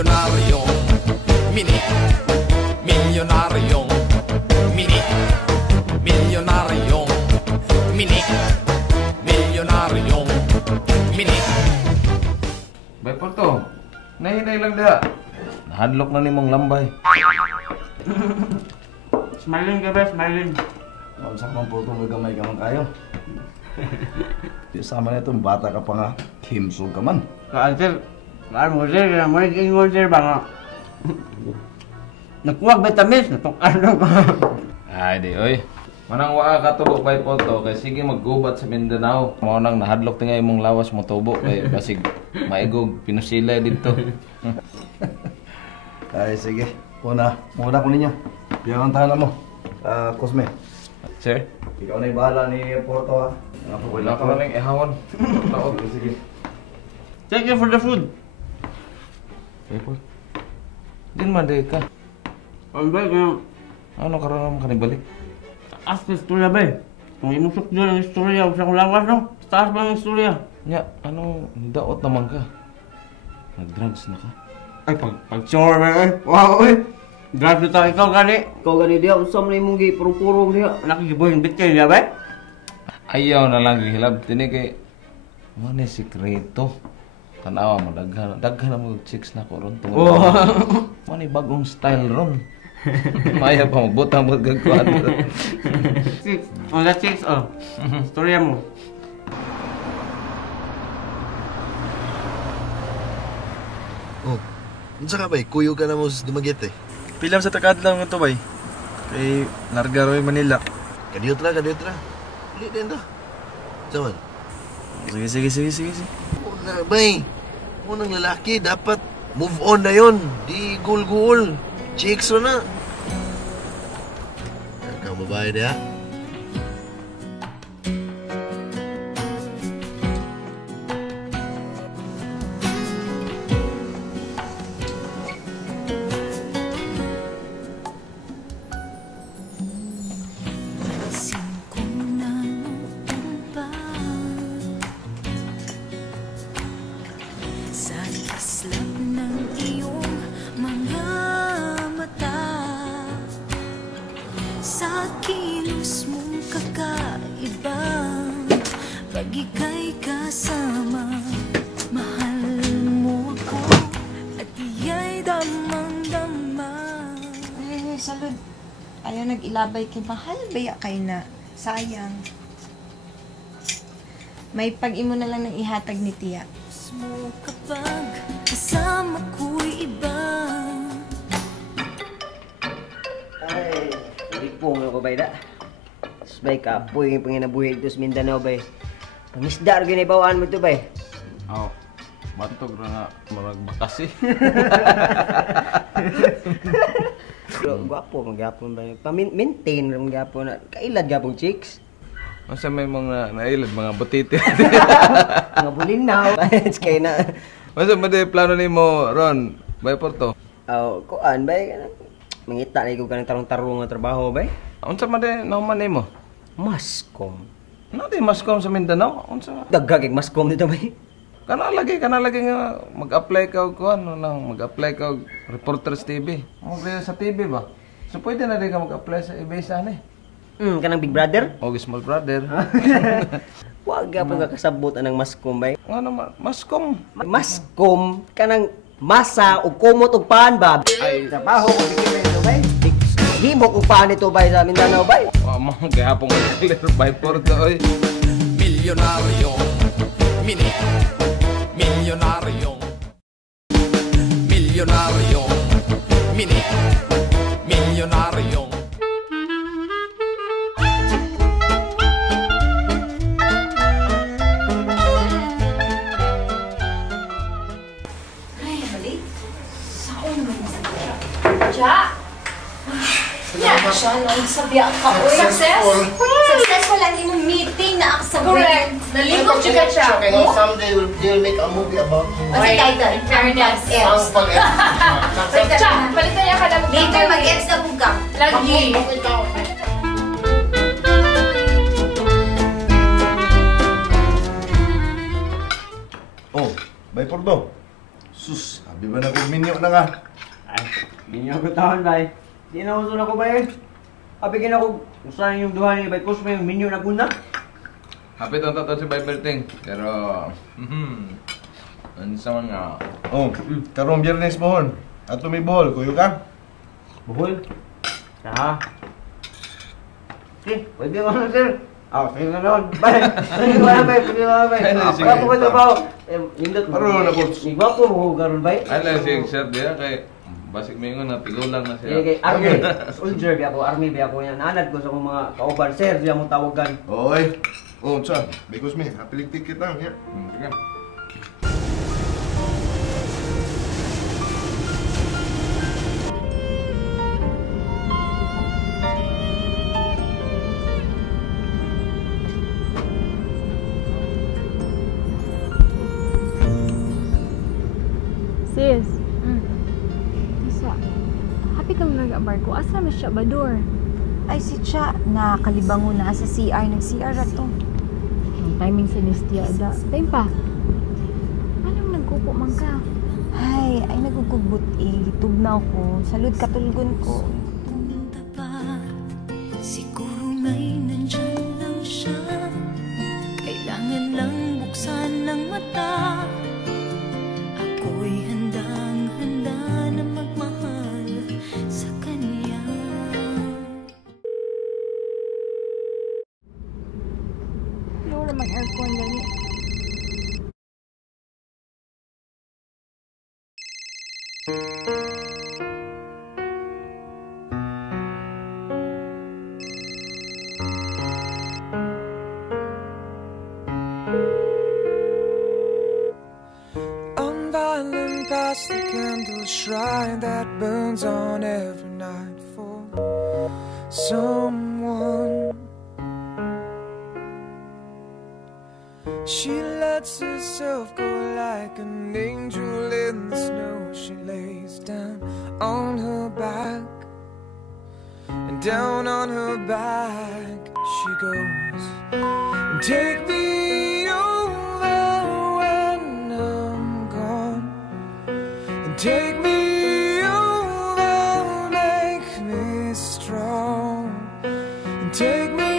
Milyonaryong mini. Milyonaryong mini. Milyonaryong mini. Milyonaryong mini. Bay Porto, nahinay lang da. Nahadlok na ni mong lambay. Smiling ka ba? Smiling. Ang sakang Porto, may gamay ka man kayo. Di sama na itong bata ka pa nga, himsog ka man. Sir, mahal mo sir, kaya mo nag-ingon sir ba nga? Nakuwag vitamins, natukan lang ko. Ay di oy. Manang waa ka tubo Bay Porto kay sige maggubat sa Mindanao. Mao nang nahadlok tingay imong lawas mo tubo kay basig maigog pinusilay dito. Ay, sige. Muna ko ninyo. Biyang ang tahanan mo. Cosme. Sir, Ikaw na yung bahala ni Porto, ha? wala ka lang ihawon. Taog. Sige. Thank you for the food. Bay Porto. Din man day ka. Ang ba, kaya Ano karon mo kanibalik? taas ka istorya ba eh? Kung imusok doon ang istorya, huwag siya kong lawas no? Taas ba ang istorya? Nya, ano, daot naman ka. Nag-drugs na ka. Ay, pag-sure ba eh? Wow eh! Grabe na tayo, ikaw gani! Ikaw gani diya, usam na imong purong-purong diya. Nakikibuhin bit kayo diya ba eh? Ayaw na lang gihilab. Tini kay, ano ni sikreto. Tanawa mo, daghan na mo chicks na ko ron. Oh. Ano bagong style ron. Maya pa mo, butang mo gagkuhan. Six. Oh, that's six. Oh. Storya mo. Oh, unsa ka bay? Kuyo ka na mo sa Dumaguete eh. Pilam sa takad lang ito bay. Kay larga roy Manila. Kadiyot ra. Dili din to. Saman. Sige. Una bay. Unang lalaki dapat move on na yon. Di gul-gul. Chicks na. Ikaw babae na. Sa kislap ng iyong mga mata, sa kilos mong kakaiba, pag ika'y kasama, mahal mo ako at iya'y damang-dama. Ay, salud. Ayaw nag-ilabay kay mahal, baya kay na. Sayang. May pag-imo na lang ng ihatag ni Tia. Mo kapag kasama ko'y iba. Ay, hindi po nga ko bay da. Sabay ka, apoy yung panginabuhi ito sa Mindanao bay. Pangisda rin ibawaan mo ito bay. Oo. Bantog na nga, marag bakasi. Pero gwapo magyapon bay. Pa-maintain rin magyapon na. Kailad gyapong chicks. Masa may mga nailad, mga butiti. Mga bulinaw. Kaya na. Masa madi plano ni mo, Ron, Bay Porto? Kuan bay. Mangita na ikaw ka ng tarong-tarong nga trabaho bay. Unsa madi naman ni mo? Mascom. Ano di mascom sa Mindanao? Unsa? Daggag mascom dito bay. Kana lagi nga mag-apply ka og kuan nang mag-apply ka og Reporters TV. Mo sa TV ba? So pwede na di ka mag-apply sa EBS ani. Kanang Big Brother? O Small Brother. Huwag ka pa kakasabot anang mascom bay. Ano mascom? Mascom kanang masa ug kumot ug paan ba? Ay trabaho ko dili ito bay. Himo ug paan ito bay sa Mindanao bay. Mga gahapon nga clear Bay Porto oy. Milyonaryong mini. Milyonaryong. Milyonaryong mini. Milyonaryong. Salamat siya, nung sabihan ka. Successful ang imong meeting na ako sa Correct. Nalingkod siya siya. Kaya nga someday they'll make a movie about me. What's the title? In fairness. Ang Siya, palitan niya ka na mag- Later, mag-gets na bugang. Lagi. Oh, Bay Porto. Sus, sabi ba na kung minyo na nga? Ay, minyo ko taon bay. Di na uso na ko bay. Apigin ako, usahan yung duha ni bay Kusma yung minyo na guna. Hapit ang tato si Biberting. Pero, ano sa mga... Oh, karong biyernes mohon. Ato may buhol, kuyo ka? Buhol. Ha? Pwede ko na sir. Sige na noon. Bay. Pwede ko na bay. Pwede ko na bay. Sige. Ako ko na ba? Nindot mo. Paro na, coach. Igwapo mo karon bay. Ay lang si Sir Dia kay... Basig mo yung natigulang na siya. Kay Army. Soldier bi ako. Army bi ako yan. Nanad ko sa akong mga kauban. Sir, diya mo tawagan. Oy. Oh, sa, because me, hapilig ticket lang, ya. Sige. Sis. Isa. Happy kang nag-barko. Asa na siya, Bador? Ay, si Cha, nakalibango na sa CR. Nag-CR na to. Ang timing sa Nistia, da. Time pa. Anong nagkupo man ka? Ay nagugugbot eh. Gitugnaw ko. Salud katulgon ko. Siguro nga'y nandyan lang siya. Kailangan lang buksan ng mata. Ako'y handang-handa na magmahal sa kanya. Low naman aircon gani. Unviolent past the candle shrine that burns on every night for someone. She lets herself go like an angel in the snow. She lays down on her back, and down on her back she goes. Take me over when I'm gone, and take me over, make me strong, and take me